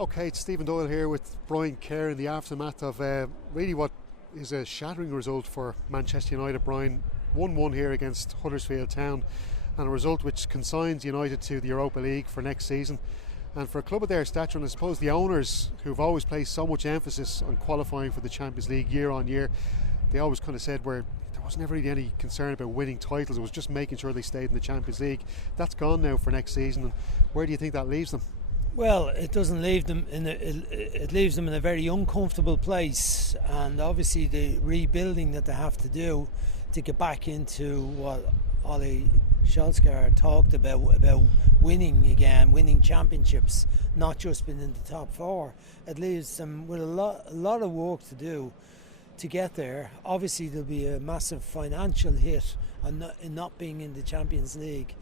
Okay, it's Stephen Doyle here with Brian Kerr in the aftermath of really what is a shattering result for Manchester United. Brian, 1-1 here against Huddersfield Town, and a result which consigns United to the Europa League for next season. And for a club of their stature, and I suppose the owners who've always placed so much emphasis on qualifying for the Champions League year on year, they always kind of said there was never really any concern about winning titles. It was just making sure they stayed in the Champions League. That's gone now for next season, and where do you think that leaves them? Well, it doesn't leave them it leaves them in a very uncomfortable place, and obviously the rebuilding that they have to do to get back into what Ollie Solskjaer talked about winning again, winning championships, not just being in the top four. It leaves them with a lot of work to do to get there. Obviously there'll be a massive financial hit in not being in the Champions League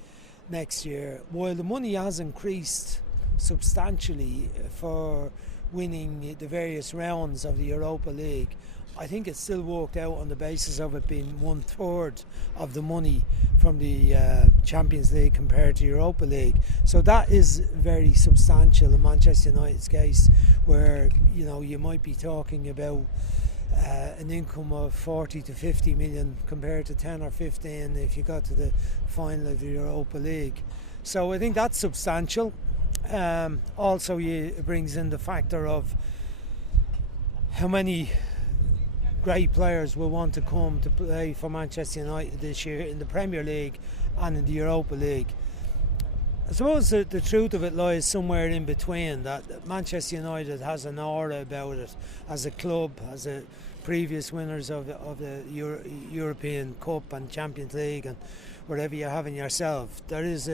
next year. While the money has increased substantially for winning the various rounds of the Europa League, I think it's still worked out on the basis of it being 1/3 of the money from the Champions League compared to Europa League. So that is very substantial in Manchester United's case, where you might be talking about an income of 40 to 50 million compared to 10 or 15 if you got to the final of the Europa League. So I think that's substantial. Also, it brings in the factor of how many great players will want to come to play for Manchester United this year in the Premier League and in the Europa League. I suppose the truth of it lies somewhere in between, that Manchester United has an aura about it as a club, as a previous winners of the European Cup and Champions League and whatever you have in yourself. There's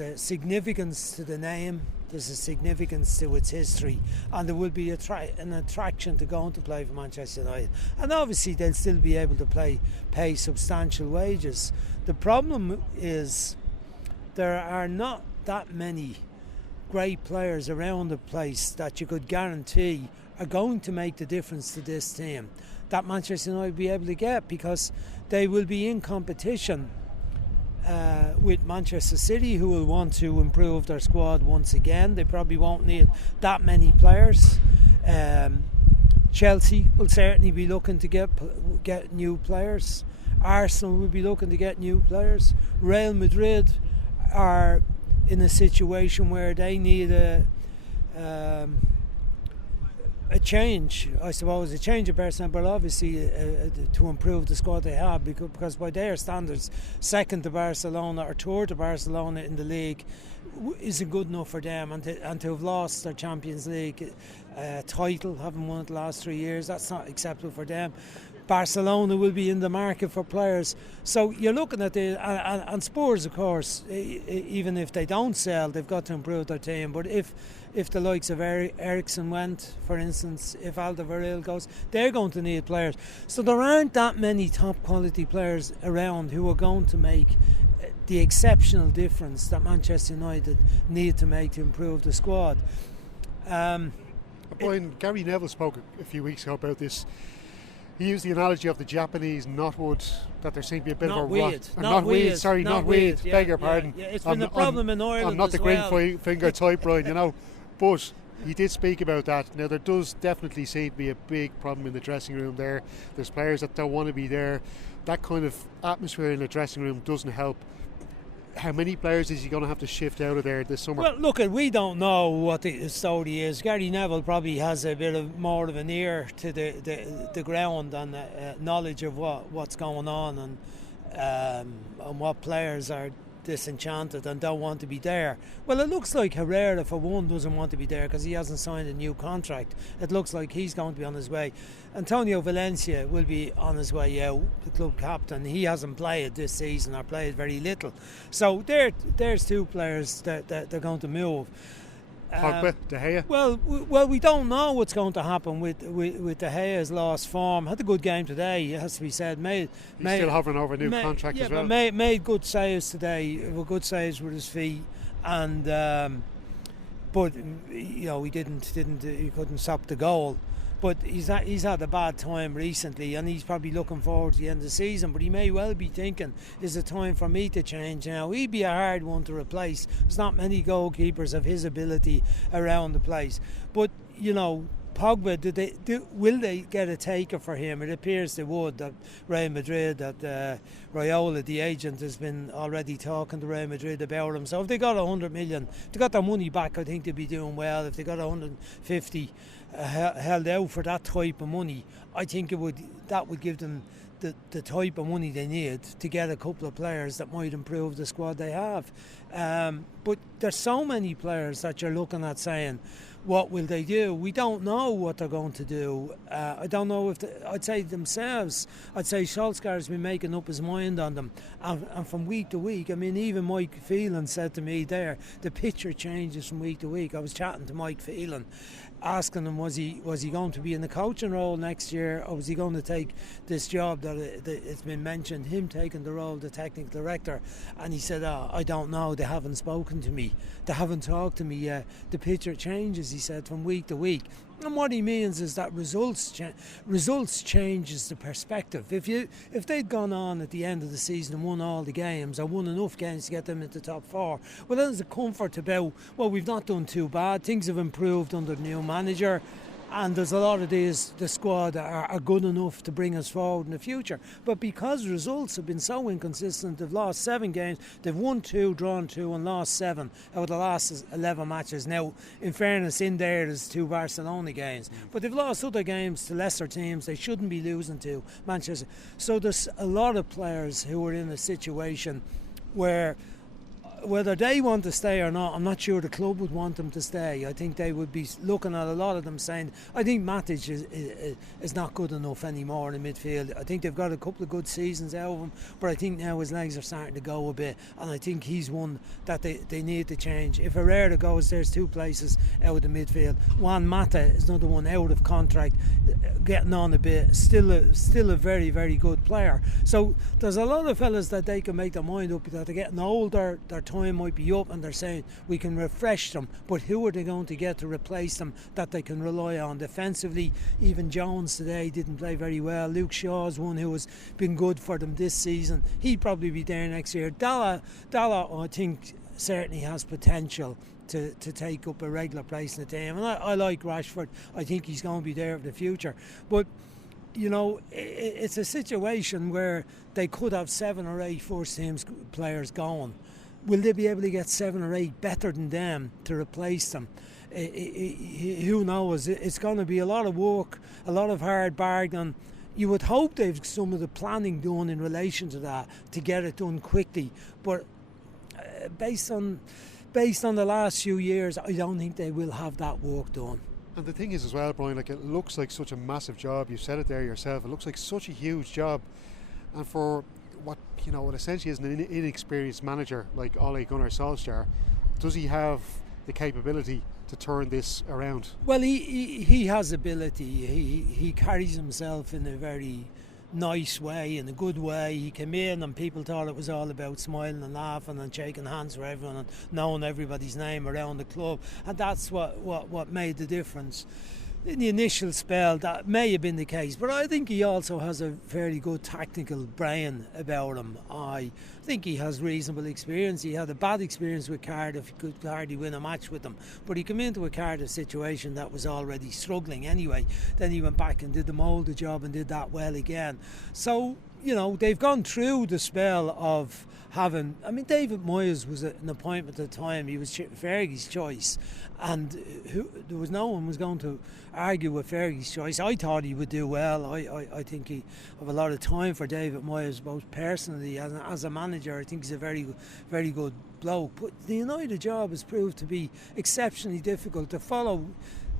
a significance to the name, there's a significance to its history, and there will be an attraction to going to play for Manchester United. And obviously they'll still be able to pay substantial wages. The problem is there are not that many great players around the place that you could guarantee are going to make the difference to this team that Manchester United will be able to get, because they will be in competition with Manchester City, who will want to improve their squad once again. They probably won't need that many players. Chelsea will certainly be looking to get new players. Arsenal will be looking to get new players. Real Madrid are in a situation where they need a change, I suppose, a change of personnel, but obviously to improve the squad they have, because by their standards, second to Barcelona or third to Barcelona in the league isn't good enough for them, and to have lost their Champions League title, haven't won it the last 3 years, that's not acceptable for them. Barcelona will be in the market for players, so you're looking at and Spurs, of course, even if they don't sell, they've got to improve their team. But if the likes of Eriksen went, for instance, if Alderweireld goes, they're going to need players. So there aren't that many top quality players around who are going to make the exceptional difference that Manchester United need to make to improve the squad. Brian, Gary Neville spoke a few weeks ago about this. He used the analogy of the Japanese knotwood, that there seemed to be a bit of a rot. Not weed. Yeah, beg your pardon. Yeah. It's been a problem in Ireland. I'm not the green finger type, Brian, But he did speak about that. Now, there does definitely seem to be a big problem in the dressing room there. There's players that don't want to be there. That kind of atmosphere in the dressing room doesn't help. How many players is he going to have to shift out of there this summer? Well, look, we don't know what the story is. Gary Neville probably has a bit more of an ear to the ground and knowledge of what's going on and what players are disenchanted and don't want to be there. Well, it looks like Herrera, for one, doesn't want to be there because he hasn't signed a new contract. It looks like he's going to be on his way. Antonio Valencia will be on his way out, the club captain. He hasn't played this season, or played very little. So there's two players that they're going to move. Pogba, De Gea? Well, we don't know what's going to happen with De Gea's lost form. Had a good game today, it has to be said. He's still hovering over a new contract as well. But made good saves today. Good saves with his feet, and but he couldn't stop the goal. But he's had a bad time recently, and he's probably looking forward to the end of the season. But he may well be thinking, is it time for me to change now? He'd be a hard one to replace. There's not many goalkeepers of his ability around the place. But, you know, Pogba, will they get a taker for him? It appears they would. That Real Madrid, that Raiola, the agent, has been already talking to Real Madrid about him. So if they got 100 million, if they got their money back, I think they'd be doing well. If they got 150 held out for that type of money, I think that would give them the type of money they need to get a couple of players that might improve the squad they have. But there's so many players that you're looking at saying, what will they do? We don't know what they're going to do. I don't know if I'd say themselves. I'd say Solskjaer's been making up his mind on them, and from week to week. I mean, even Mike Phelan said to me there, the picture changes from week to week. I was chatting to Mike Phelan, asking him was he going to be in the coaching role next year, or was he going to take this job that it's been mentioned, him taking the role of the technical director. And he said, I don't know, they haven't spoken to me, they haven't talked to me yet. The picture changes, he said, from week to week. And what he means is that results changes the perspective. If they'd gone on at the end of the season and won all the games, or won enough games to get them into the top four, well, then there's a comfort about, well, we've not done too bad, things have improved under the new manager, and there's a lot of the squad are good enough to bring us forward in the future. But because results have been so inconsistent, they've lost 7 games, they've won 2, drawn 2 and lost 7 out of the last 11 matches. Now, in fairness, in there's 2 Barcelona games, but they've lost other games to lesser teams they shouldn't be losing to, Manchester. So there's a lot of players who are in a situation where, whether they want to stay or not, I'm not sure the club would want them to stay. I think they would be looking at a lot of them saying, I think Matic is not good enough anymore in the midfield. I think they've got a couple of good seasons out of him, but I think now his legs are starting to go a bit, and I think he's one that they need to change. If Herrera goes, there's 2 places out of the midfield. Juan Mata is another one out of contract, getting on a bit, still a very, very good player. So there's a lot of fellas that they can make their mind up that they're getting older, their time might be up, and they're saying we can refresh them, but who are they going to get to replace them that they can rely on defensively? Even Jones today didn't play very well. Luke Shaw's one who has been good for them this season. He'd probably be there next year. Dalla I think certainly has potential to take up a regular place in the team, and I like Rashford. I think he's going to be there for the future. But you know, it's a situation where they could have 7 or 8 first team players going. Will they be able to get 7 or 8 better than them to replace them? Who knows? It's going to be a lot of work, a lot of hard bargaining. You would hope they've some of the planning done in relation to that to get it done quickly. But based on the last few years, I don't think they will have that work done. And the thing is as well, Brian, like, it looks like such a massive job. You said it there yourself. It looks like such a huge job, and for what essentially is an inexperienced manager like Ole Gunnar Solskjaer, does he have the capability to turn this around? Well, he has ability. He carries himself in a very nice way, in a good way. He came in and people thought it was all about smiling and laughing and shaking hands for everyone and knowing everybody's name around the club, and that's what made the difference. In the initial spell, that may have been the case, but I think he also has a very good tactical brain about him. I think he has reasonable experience. He had a bad experience with Cardiff. He could hardly win a match with them, but he came into a Cardiff situation that was already struggling anyway. Then he went back and did the Molde job and did that well again. So, you know, they've gone through the spell of having, I mean, David Moyes was an appointment at the time. He was Fergie's choice, and there was no one was going to argue with Fergie's choice. I thought he would do well. I think he have a lot of time for David Moyes, both personally as a manager. I think he's a very, very good bloke. But the United job has proved to be exceptionally difficult to follow.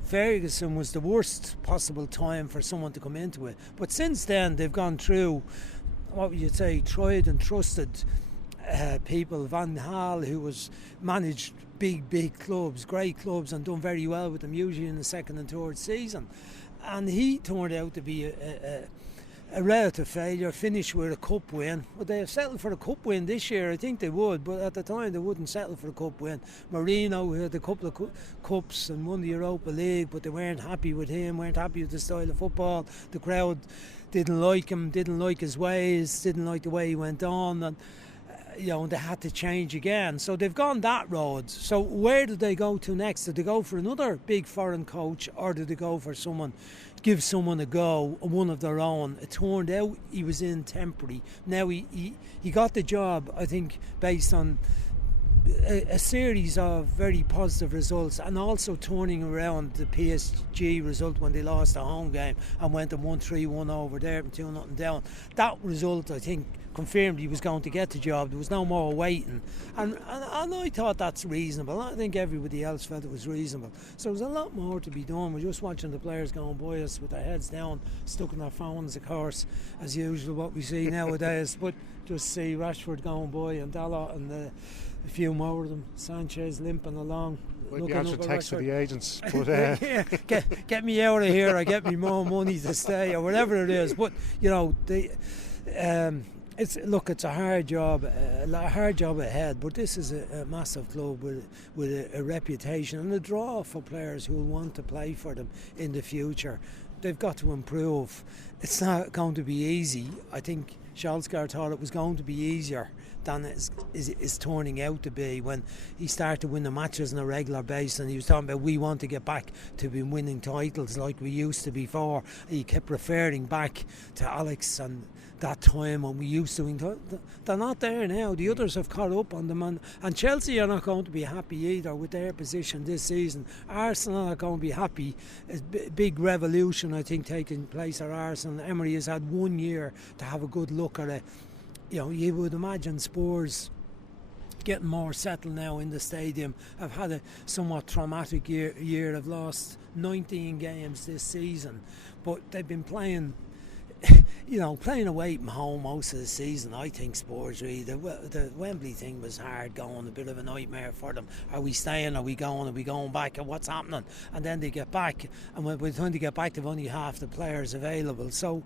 Ferguson was the worst possible time for someone to come into it. But since then, they've gone through, what would you say, tried and trusted people. Van Gaal, who was managed big clubs, great clubs, and done very well with them, usually in the second and third season. And he turned out to be a relative failure, finished with a cup win. Would they have settled for a cup win this year? I think they would, but at the time they wouldn't settle for a cup win. Marino had a couple of cups and won the Europa League, but they weren't happy with him, weren't happy with the style of football. The crowd didn't like him, didn't like his ways, didn't like the way he went on, and they had to change again. So they've gone that road. So where do they go to next? Do they go for another big foreign coach, or do they go for give someone a go, one of their own? It turned out he was in temporary. Now he got the job, I think, based on a series of very positive results, and also turning around the PSG result when they lost the home game and went and won 3-1 over there and 2-0 down. That result, I think, confirmed he was going to get the job. There was no more waiting, and I thought that's reasonable. I think everybody else felt it was reasonable. So there's a lot more to be done. We're just watching the players going by us with their heads down, stuck in their phones, of course, as usual, what we see nowadays. But just see Rashford going by and Dalot and a few more of them, Sanchez limping along. Might be answering texts to the agents, but yeah, get me out of here, or get me more money to stay, or whatever it is. But it's a hard job ahead. But this is a massive club with a reputation and a draw for players who will want to play for them in the future. They've got to improve. It's not going to be easy. I think Solskjaer thought it was going to be easier than is turning out to be when he started to win the matches on a regular basis, and he was talking about we want to get back to be winning titles like we used to before. He kept referring back to Alex and that time when we used to. They're not there now. The others have caught up on them, and Chelsea are not going to be happy either with their position this season. Arsenal are going to be happy. A big revolution, I think, taking place at Arsenal. Emery has had 1 year to have a good look at it. You would imagine Spurs getting more settled now in the stadium. Have had a somewhat traumatic year. Have lost 19 games this season, but they've been playing away from home most of the season. I think Spurs really, the Wembley thing was hard going, a bit of a nightmare for them. Are we staying? Are we going back? And what's happening? And then they get back, and by the time they get back, they've only half the players available. So,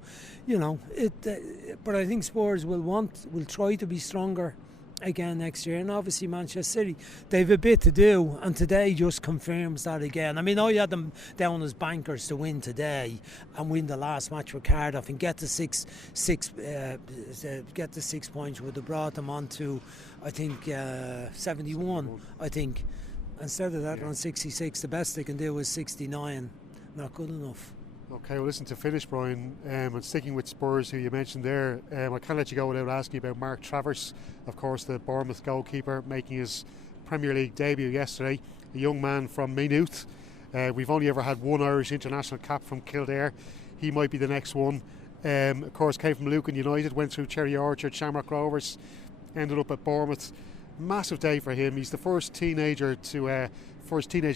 but I think Spurs will try to be stronger again next year, and obviously Manchester City, they've a bit to do, and today just confirms that again. I mean, I had them down as bankers to win today and win the last match with Cardiff and get the six points. Would have brought them on to, I think, 71. I think instead of that, on 66, the best they can do is 69. Not good enough. Okay, well, listen, to finish, Brian, and sticking with Spurs, who you mentioned there, I can't let you go without asking you about Mark Travers, of course, the Bournemouth goalkeeper, making his Premier League debut yesterday. A young man from Maynooth. We've only ever had one Irish international cap from Kildare. He might be the next one. Of course, came from Lucan United, went through Cherry Orchard, Shamrock Rovers, ended up at Bournemouth. Massive day for him. He's the first teenage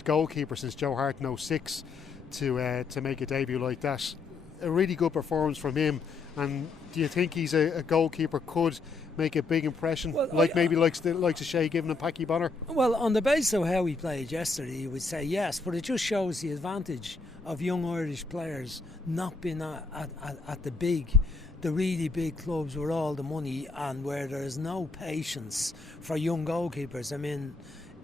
goalkeeper since Joe Hart in 06 to make a debut like that. A really good performance from him. And do you think he's a goalkeeper could make a big impression, maybe likes of Shea Given and Packy Bonner? Well, on the basis of how he played yesterday, you would say yes, but it just shows the advantage of young Irish players not being at the really big clubs with all the money, and where there's no patience for young goalkeepers. I mean,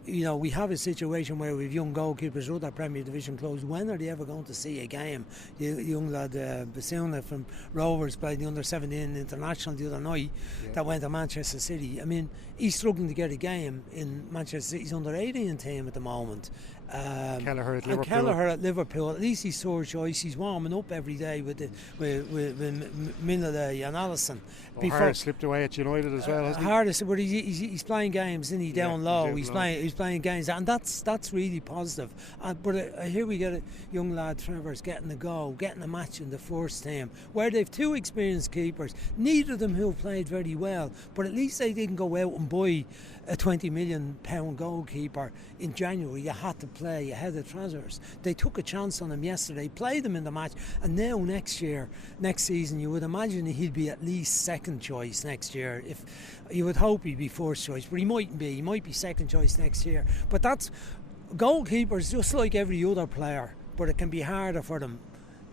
we have a situation where we have young goalkeepers with our Premier Division clubs. When are they ever going to see a game? The young lad Basuna from Rovers played the under-17 international the other night that went to Manchester City. I mean, he's struggling to get a game in Manchester City's under-18 team at the moment. Kelleher at Liverpool. At least he's sore choice. He's warming up every day with Mineley and Allison. Harris slipped away at United as well, hasn't he? Harris, but he's playing games, isn't he? Down low. He's playing games, and that's really positive. But here we get a young lad, Travers, getting a goal, getting a match in the first team, where they've two experienced keepers, neither of them who have played very well, but at least they didn't go out and buy a £20 million goalkeeper in January. You had to play ahead of transfers. They took a chance on him yesterday, played him in the match, and now next season, you would imagine he'd be at least second choice next year. If you would hope he'd be first choice, but he mightn't be. He might be second choice next year. But that's goalkeepers, just like every other player, but it can be harder for them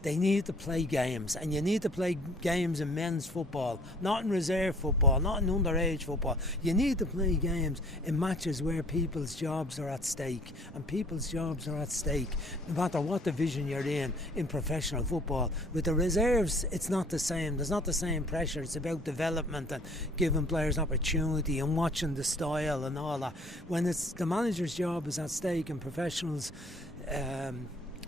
they need to play games, and you need to play games in men's football, not in reserve football, not in underage football. You need to play games in matches where people's jobs are at stake, and people's jobs are at stake no matter what division you're in professional football. With the reserves, it's not the same. There's not the same pressure. It's about development and giving players opportunity and watching the style and all that. When it's the manager's job is at stake and professionals'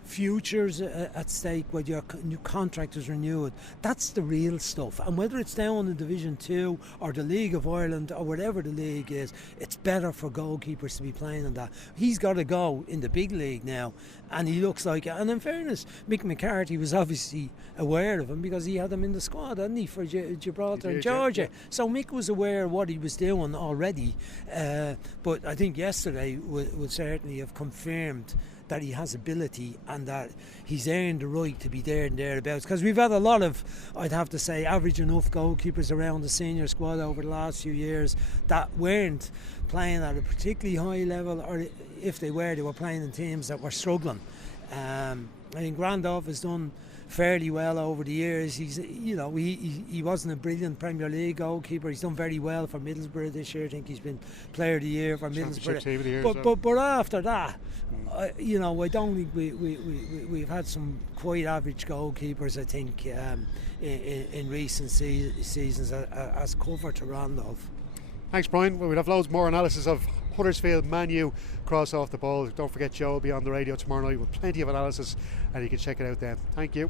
futures at stake, when your new contract is renewed, that's the real stuff. And whether it's down in Division 2 or the League of Ireland or whatever the league is, it's better for goalkeepers to be playing in that. He's got to go in the big league now, and he looks like it. And in fairness, Mick McCarthy was obviously aware of him because he had him in the squad, hadn't he, for Gibraltar and Georgia. Yeah. So Mick was aware of what he was doing already, but I think yesterday would certainly have confirmed that he has ability and that he's earned the right to be there and thereabouts, because we've had a lot of, I'd have to say, average enough goalkeepers around the senior squad over the last few years that weren't playing at a particularly high level, or if they were playing in teams that were struggling. I think Randolph has done fairly well over the years. He's, you know, he wasn't a brilliant Premier League goalkeeper. He's done very well for Middlesbrough this year. I think he's been Player of the Year for Middlesbrough. But after that, you know, I don't think we've had some quite average goalkeepers, I think, in recent seasons as cover to Randolph. Thanks, Brian. Well, we'll have loads more analysis of Huddersfield, Man U, cross off the ball. Don't forget, Joe will be on the radio tomorrow night with plenty of analysis, and you can check it out then. Thank you.